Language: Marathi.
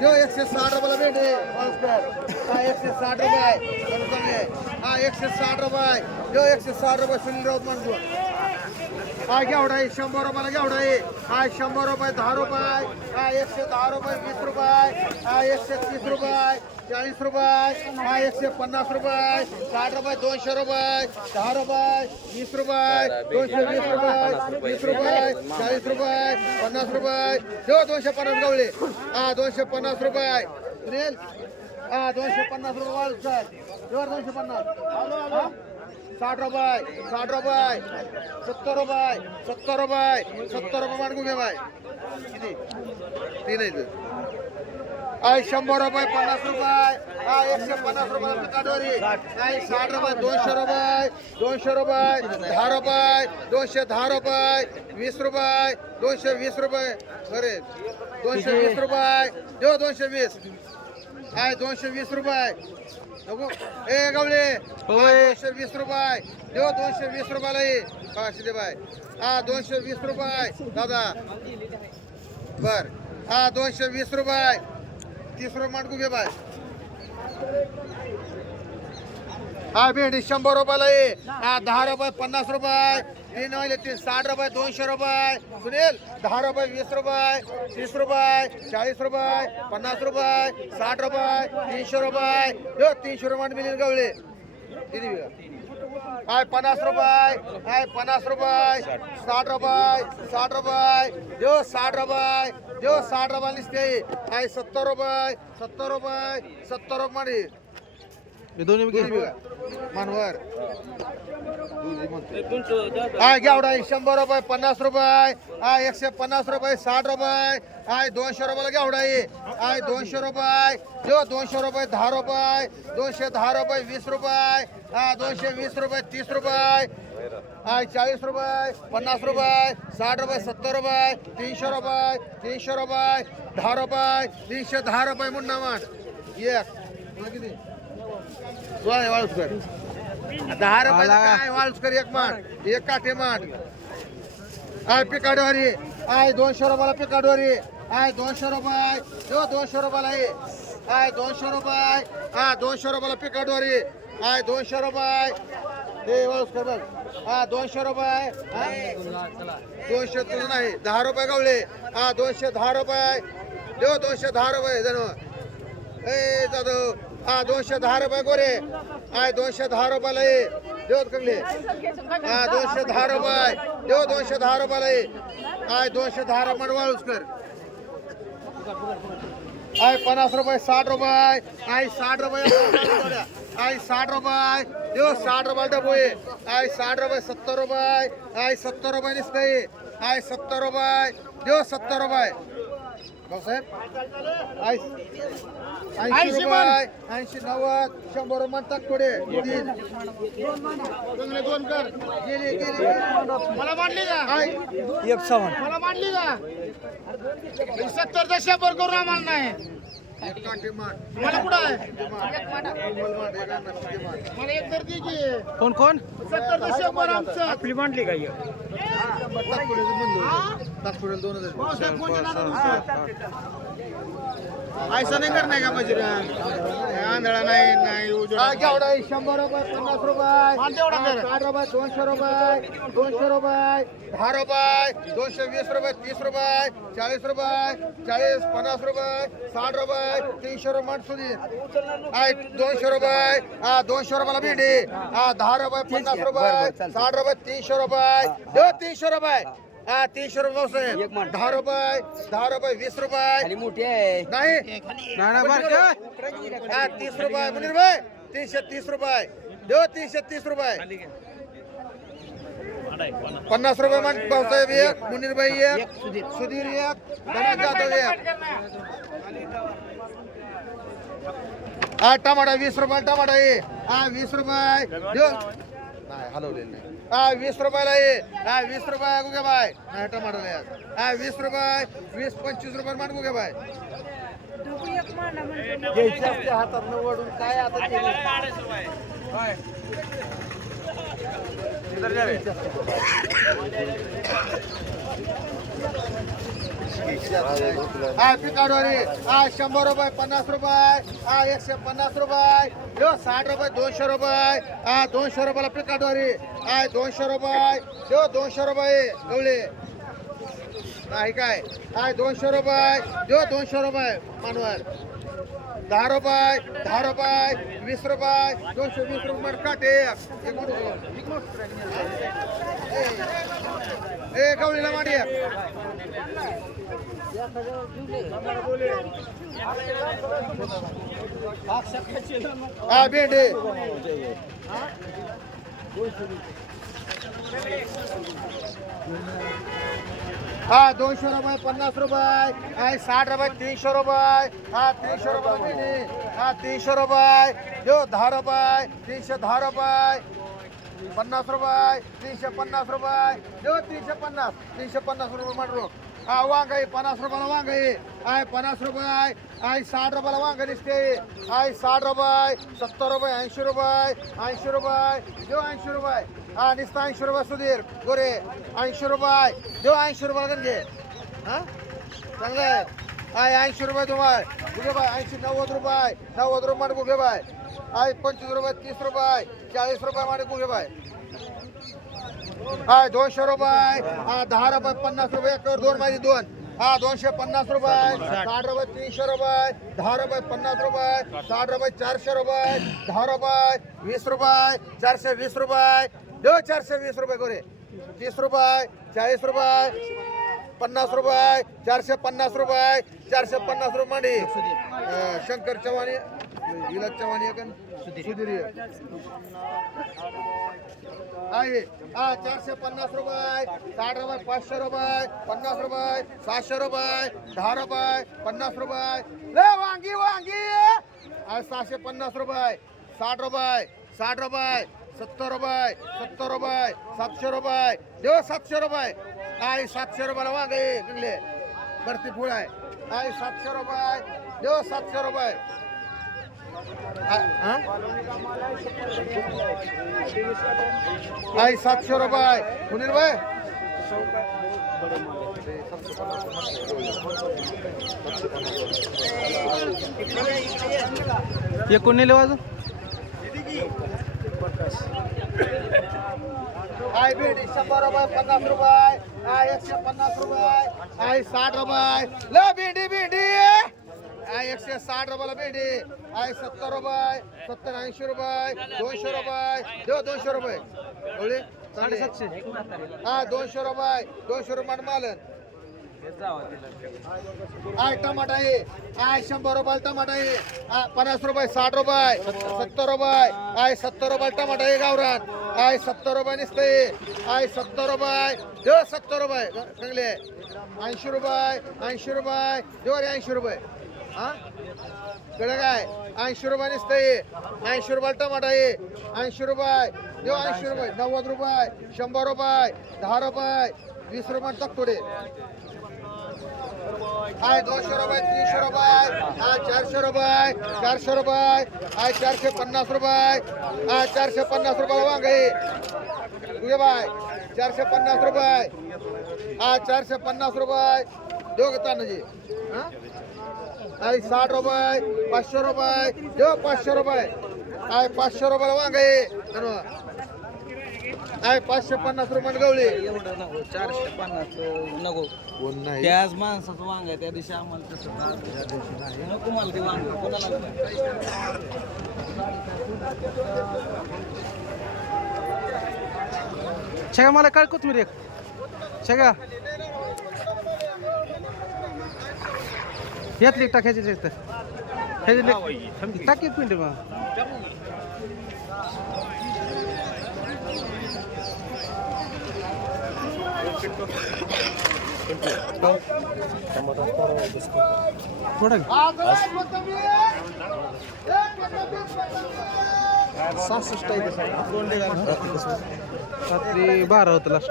जो एकशे साठ रुपयाला भेटे नमस्कार हा एकशे साठ रुपये कमी कमी आहे. हा एकशे साठ रुपये जो एकशे साठ रुपये सुनील राऊत मानतो हा घेवडा आहे शंभर रुपयाला घेवडा आहे. हा शंभर रुपये दहा रुपये. हा एकशे दहा रुपये वीस रुपये. हा एकशे तीस रुपये चाळीस रुपये. हा एकशे पन्नास रुपये. साठ रुपये दोनशे रुपये. दहा रुपये वीस रुपये. दोनशे वीस रुपये वीस रुपये चाळीस रुपये पन्नास रुपये. ठेव दोनशे पन्नास गवळे. हा दोनशे पन्नास रुपये. हा दोनशे पन्नास रुपये वाढ दोनशे पन्नास. साठ रुपये साठ रुपये सत्तर रुपये सत्तर रुपये सत्तर रुपये मांडू घे बाय किती? तीन आहे आय शंभर रुपये पन्नास रुपये. हा एकशे पन्नास रुपये काटवरी आय साठ रुपये दोनशे रुपये दोनशे रुपये दहा रुपये दोनशे दहा रुपये वीस रुपये दोनशे वीस रुपये. अरे दोनशे वीस रुपये. देऊ दोनशे वीस. आहे दोनशे वीस रुपये. नको. ए गवळे दोनशे वीस रुपये. देऊ दोनशे वीस रुपयाला ये. पाचशे दे बाय हा दोनशे वीस रुपये. दादा. बर. हा दोनशे वीस रुपये. तीस रुपये मांडकू घे बाय हा भेंडी शंभर रुपयाला ये. हा दहा रुपये पन्नास रुपये. तीन वाले तीन. साठ रुपये दोनशे रुपये. सुनील दहा रुपये वीस रुपये. तीस रुपये चाळीस रुपये पन्नास रुपये साठ रुपये तीनशे रुपये. यो तीनशे रुपये मिळेल गवळे. किती बिघा? हाय पन्नास रुपये. हाय पन्नास रुपये. साठ रुपये साठ रुपये. देव साठ रुपये. देव साठ रुपये लिस्ते हाय सत्तर रुपये सत्तर रुपये सत्तर रुपये माडी दोन्ही किती बिघा? मानवर. हाय घेवडा शंभर रुपये पन्नास रुपये. हाय एकशे पन्नास रुपये साठ रुपये. हाय दोनशे रुपयाला घेवडा आहे हाय दोनशे रुपये. जो दोनशे रुपये दहा रुपये. दोनशे दहा रुपये वीस रुपये. हा दोनशे वीस रुपये तीस रुपये. हाय चाळीस रुपये पन्नास रुपये. साठ रुपये सत्तर रुपये. तीनशे रुपये तीनशे रुपये. दहा रुपये तीनशे दहा रुपये मुन्ना मान एक. सोळा वाळूच कर दहा रुपयाला काय वाळूच कर एक माठ एक काठे माठ. आय पिकाडवारी आय दोनशे रुपयाला पिकाडवारी आय दोनशे रुपये जो दोनशे रुपयाला आहे आय दोनशे रुपये हा दोनशे रुपयाला पिकाडवारी आय दोनशे रुपये हे वाळूच कर बघ. हा दोनशे रुपये? दोनशे तुला नाही दहा रुपये गवळे हा दोनशे दहा रुपये देव दोनशे दहा रुपये जण. ए जाधव. हा दोनशे दहा रुपये गोरे. आय दोनशे दहा रुपयाला ये देऊ कंगले हा दोनशे दहा रुपये. देव दोनशे दहा रुपयाला ये आय दोनशे दहा रुपये वाळूच कर. पन्नास रुपये साठ रुपये. आय साठ रुपये. आय साठ रुपये. देव साठ रुपयाला डबो ये. आय साठ रुपये सत्तर रुपये. आय सत्तर रुपये दिसतंय. आय सत्तर रुपये. देव सत्तर रुपये. भाऊसाहेब? ऐंशी रुपये ऐंशी नव्वद शंभर रुपये टाक पुढे दोन कर. गेली गेली. मला मांडली का? हाय एक सवन मला मांडली का? सत्तर तर शंभर करून आम्हाला नाही. मला कुठं आहे? कोमल माठ, एक अन्नाची ती माठ. मला एक तर दे की कोण कोण? सत्तर शंभर आमचं. आपली मांडली का टाक पुढे बंद दोन हजार ऐसा नाही करणार का मजुरा। आंधळा नाही नाही उजळा आहे, शंभर रुपये पन्नास रुपये। हा. साठ रुपये दोनशे रुपये दोनशे रुपये दहा रुपये दोनशे वीस रुपये तीस रुपये चाळीस रुपये चाळीस पन्नास रुपये साठ रुपये तीनशे रुपये हाय दोनशे रुपये हा दोनशे रुपयाला भेंडी. हा दहा रुपये पन्नास रुपये साठ रुपये तीनशे रुपये तीनशे रुपये. हा तीनशे रुपये पावसाळ्यात. दहा रुपये दहा रुपये वीस रुपये. मोठी आहे. नाही. हा तीस रुपये मुनीर भाई तीनशे तीस रुपये. देऊ तीनशे तीस रुपये. पन्नास रुपये मान भाऊसाहेब एक मुनीर भाई एक सुधीर. एक धनंजय जाधव एक. हा टमाटा वीस रुपये टमाटा ये हा वीस रुपये. देऊ नाही हलवलेलं नाही. हा वीस रुपयाला ये. हा वीस रुपये गुगे बाय. नाही टमाटा नाही हा वीस रुपये वीस पंचवीस रुपये मान गुगे बाय. घ्यायचे असते हातात वडून काय आता हा पिकाडवारी हा शंभर रुपये पन्नास रुपये. हा एकशे पन्नास रुपये. देव साठ रुपये दोनशे रुपये. हा दोनशे रुपयाला पिकाडवारी आय दोनशे रुपये. देव दोनशे रुपये. गवळे नाही काय? आय दोनशे रुपये. देव दोनशे रुपये मानवर. दहा रुपये दहा रुपये वीस रुपये दोनशे वीस रुपये. काटे. एक ए गवळीला माडी हा भेंडे हा दोनशे रुपये पन्नास रुपये. हा साठ रुपये तीनशे रुपये. हा तीनशे रुपये हा तीनशे रुपये. देऊ दहा रुपये. तीनशे दहा रुपये. पन्नास रुपये तीनशे पन्नास रुपये. देऊ तीनशे पन्नास. तीनशे पन्नास रुपये मांडरो हा वांग आहे पन्नास रुपयाला वांग आहे. आय पन्नास रुपये आय साठ रुपयाला वांग दिसते. आय साठ रुपये सत्तर रुपये ऐंशी रुपये ऐंशी रुपये. देऊ ऐंशी रुपये. हा नुसतं ऐंशी रुपये सुधीर. गोरे ऐंशी रुपये. देऊ ऐंशी रुपयाला घे. हा? चांगलं आहे. आय ऐंशी रुपये तुम्हाला. गुगे बाय ऐंशी नव्वद रुपये. नव्वद रुपये माड गुगे बाय. आहे पंचवीस रुपये तीस रुपये चाळीस रुपये माड गुगे बाय हाय दोनशे रुपये हा दहा रुपये पन्नास रुपये एक दोन माझे दोन हा दोनशे पन्नास रुपये साठ रुपये तीनशे रुपये दहा रुपये पन्नास रुपये साठ रुपये चारशे रुपये दहा रुपये वीस रुपये चारशे वीस रुपये देऊ चारशे वीस रुपये गोरे तीस रुपये चाळीस रुपये पन्नास रुपये चारशे पन्नास रुपये चारशे पन्नास रुपये मांडी शंकर चव्हाणी विलास चव्हाणी एक सुधीर. एक. आहे. हा चारशे पन्नास रुपये साठ रुपये पाचशे रुपये पन्नास रुपये सातशे रुपये दहा रुपये पन्नास रुपये. ले वांगी वांगी! आहे सहाशे पन्नास रुपये साठ रुपये साठ रुपये सत्तर रुपये सत्तर रुपये सातशे रुपये देव सातशे रुपये. आहे सातशे रुपयाला वांग चांगले भरती फुळ आहे. आहे सातशे रुपये देव सातशे रुपये? आई सातशे रुपये. सुनील भाई? एकूण नेले वाजून आई भेंडी शंभर रुपये पन्नास रुपये. आई एकशे पन्नास रुपये. आई साठ रुपये. ल भेंडी भेंडी. आई एकशे साठ रुपयाला भेंडी. आई सत्तर रुपये सत्तर ऐंशी रुपये दोनशे रुपये. देऊ दोनशे रुपये. एवढे साडेसातशे. हा दोनशे रुपये. दोनशे रुपये मालन आय टमाटा आहे. आय शंभर रुपये टमाटा आहे. पन्नास रुपये साठ रुपये. सत्तर रुपये. आय सत्तर रुपये टमाटा आहे गावरान. आय सत्तर रुपये निसते. आय सत्तर रुपये. देव सत्तर रुपये. चांगले ऐंशी रुपये ऐंशी रुपये. देव रे ऐंशी रुपये. हा? कडे काय ऐंशी रुपये निसते ऐंशी रुपये टमाटा आहे. ऐंशी रुपये. देव ऐंशी रुपये. नव्वद रुपये. शंभर रुपये. दहा रुपये. वीस रुपये तकतोडे आय दोनशे रुपये तीनशे रुपये. हा चारशे रुपये. चारशे रुपये. आय चारशे पन्नास रुपये. हा चारशे पन्नास रुपये वांग तुझे बाय. चारशे पन्नास रुपये. हा चारशे पन्नास रुपये. देऊ का तानाजी हा? हाय साठ रुपये पाचशे रुपये. देऊ पाचशे रुपये. हाय पाचशे रुपयाला वांग आहे. धन्यवाद. हाय पाचशे पन्नास रुपये गवळी एवढं नको चारशे पन्नास नको. कोण नाही. त्याच माणसाचं वांग आहे त्या दिवशी आम्हाला तसं नाही. नको मला ते वांग कोणाला. छगा मला काय कोथमीर एक. छगा. यातली एक टाकायची ह्याची टाक एक मिनिट मग थोडा. सहासष्ट रात्री बारा होतं लास्ट